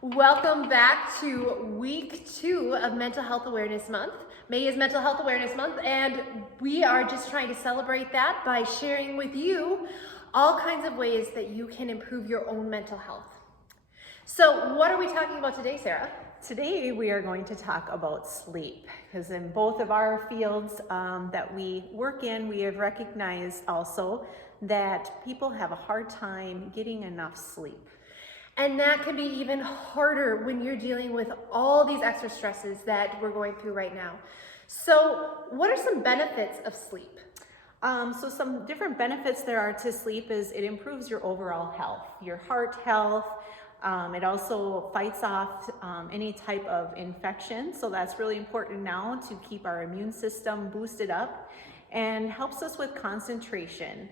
Welcome back to week 2 of Mental Health Awareness Month. May is Mental Health Awareness Month, and we are just trying to celebrate that by sharing with you all kinds of ways that you can improve your own mental health. So what are we talking about today, Sarah? Today we are going to talk about sleep, because in both of our fields that we work in, we have recognized also that people have a hard time getting enough sleep. And that can be even harder when you're dealing with all these extra stresses that we're going through right now. So what are some benefits of sleep? So some different benefits there are to sleep is it improves your overall health, your heart health. It also fights off any type of infection. So that's really important now to keep our immune system boosted up, and helps us with concentration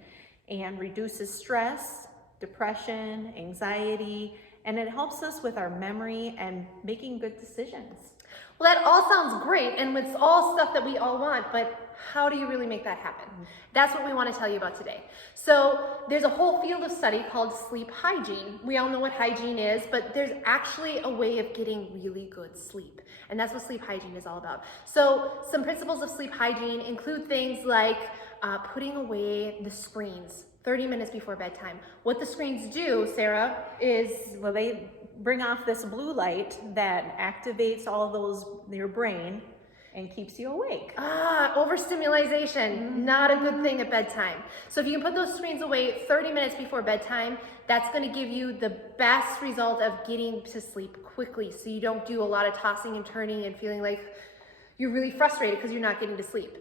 and reduces stress, depression, anxiety, and it helps us with our memory and making good decisions. Well, that all sounds great, and it's all stuff that we all want, but how do you really make that happen? That's what we want to tell you about today. So there's a whole field of study called sleep hygiene. We all know what hygiene is, but there's actually a way of getting really good sleep. And that's what sleep hygiene is all about. So some principles of sleep hygiene include things like putting away the screens 30 minutes before bedtime. What the screens do, Sarah, is... Well, they bring off this blue light that activates all those, your brain, and keeps you awake. Overstimulation, not a good thing at bedtime. So if you can put those screens away 30 minutes before bedtime, that's going to give you the best result of getting to sleep quickly, so you don't do a lot of tossing and turning and feeling like you're really frustrated because you're not getting to sleep.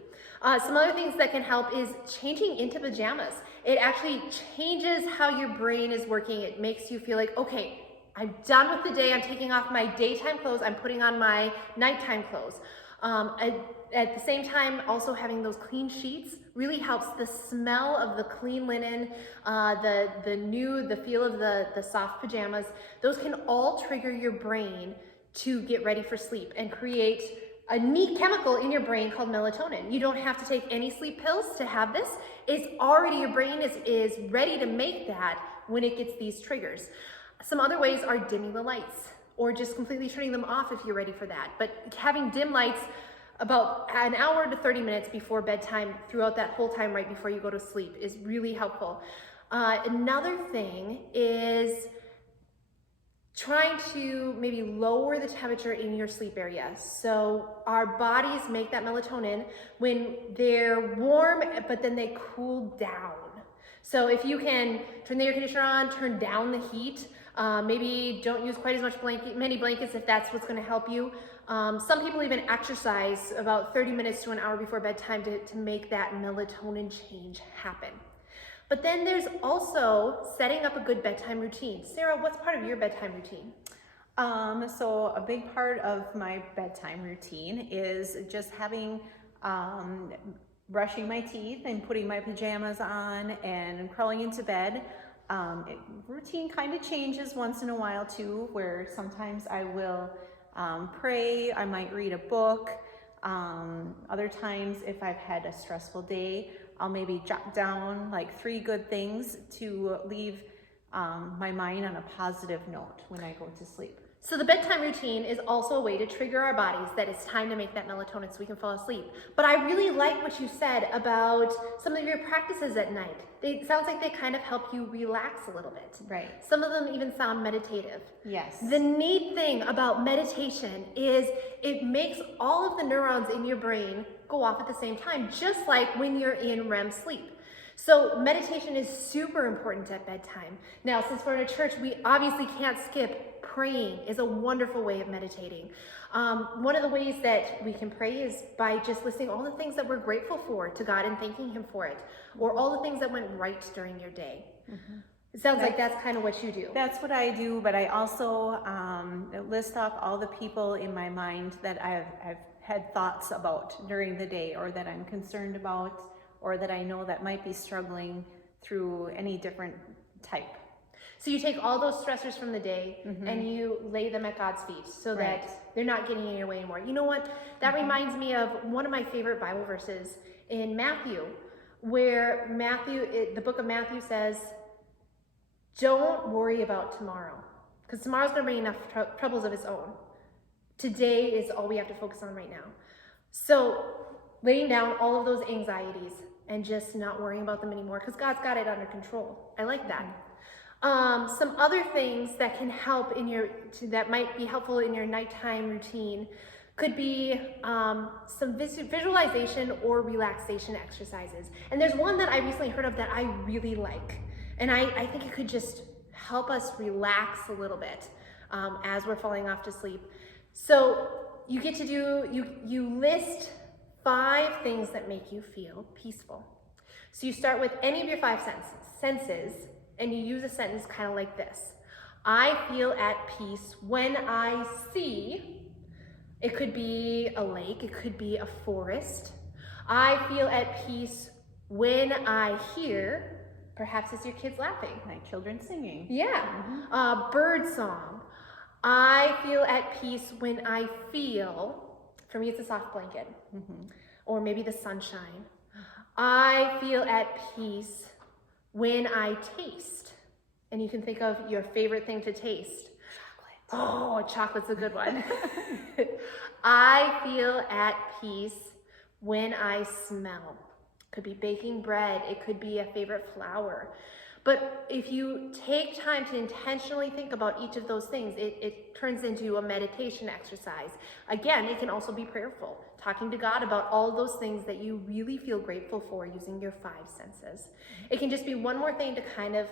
Some other things that can help is changing into pajamas. It actually changes how your brain is working. It makes you feel like, okay, I'm done with the day. I'm taking off my daytime clothes. I'm putting on my nighttime clothes. At the same time, also having those clean sheets really helps. The smell of the clean linen, the feel of the soft pajamas, those can all trigger your brain to get ready for sleep and create a neat chemical in your brain called melatonin. You don't have to take any sleep pills to have this. It's already, your brain is ready to make that when it gets these triggers. Some other ways are dimming the lights, or just completely turning them off if you're ready for that. But having dim lights about an hour to 30 minutes before bedtime throughout that whole time right before you go to sleep is really helpful. Another thing is trying to maybe lower the temperature in your sleep area. So our bodies make that melatonin when they're warm, but then they cool down. So if you can turn the air conditioner on, turn down the heat, maybe don't use quite as many blankets if that's what's going to help you. Some people even exercise about 30 minutes to an hour before bedtime to make that melatonin change happen. But then there's also setting up a good bedtime routine. Sarah, what's part of your bedtime routine? So a big part of my bedtime routine is just having, brushing my teeth and putting my pajamas on and crawling into bed. Routine kind of changes once in a while too, where sometimes I will pray, I might read a book. Other times, if I've had a stressful day, I'll maybe jot down like 3 good things to leave my mind on a positive note when I go to sleep. So the bedtime routine is also a way to trigger our bodies that it's time to make that melatonin so we can fall asleep. But I really like what you said about some of your practices at night. It sounds like they kind of help you relax a little bit. Right. Some of them even sound meditative. Yes. The neat thing about meditation is it makes all of the neurons in your brain go off at the same time, just like when you're in REM sleep. So meditation is super important at bedtime. Now, since we're in a church, we obviously can't skip praying. Is a wonderful way of meditating. One of the ways that we can pray is by just listing all the things that we're grateful for to God and thanking Him for it, or all the things that went right during your day. Mm-hmm. It sounds like that's kind of what you do. That's what I do, but I also list off all the people in my mind that I've had thoughts about during the day, or that I'm concerned about, or that I know that might be struggling through any different type. So you take all those stressors from the day and you lay them at God's feet so that they're not getting in your way anymore. You know what? That reminds me of one of my favorite Bible verses in Matthew, where the book of Matthew says, don't worry about tomorrow. because tomorrow's gonna bring enough troubles of its own. Today is all we have to focus on right now. So laying down all of those anxieties and just not worrying about them anymore, because God's got it under control. I like that. Some other things that can help that might be helpful in your nighttime routine could be some visualization or relaxation exercises. And there's one that I recently heard of that I really like. And I think it could just help us relax a little bit as we're falling off to sleep. So you get to you list 5 things that make you feel peaceful. So you start with any of your 5 senses, and you use a sentence kind of like this. I feel at peace when I see, it could be a lake, it could be a forest. I feel at peace when I hear, perhaps it's your kids laughing. My children singing. Yeah, bird song. I feel at peace when I feel, for me it's a soft blanket, or maybe the sunshine. I feel at peace when I taste. And you can think of your favorite thing to taste. Chocolate. Oh, chocolate's a good one. I feel at peace when I smell. Could be baking bread, it could be a favorite flower. But if you take time to intentionally think about each of those things, it turns into a meditation exercise. Again, it can also be prayerful, talking to God about all those things that you really feel grateful for using your 5 senses. It can just be one more thing to kind of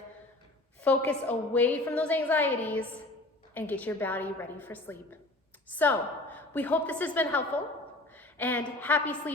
focus away from those anxieties and get your body ready for sleep. So we hope this has been helpful, and happy sleep.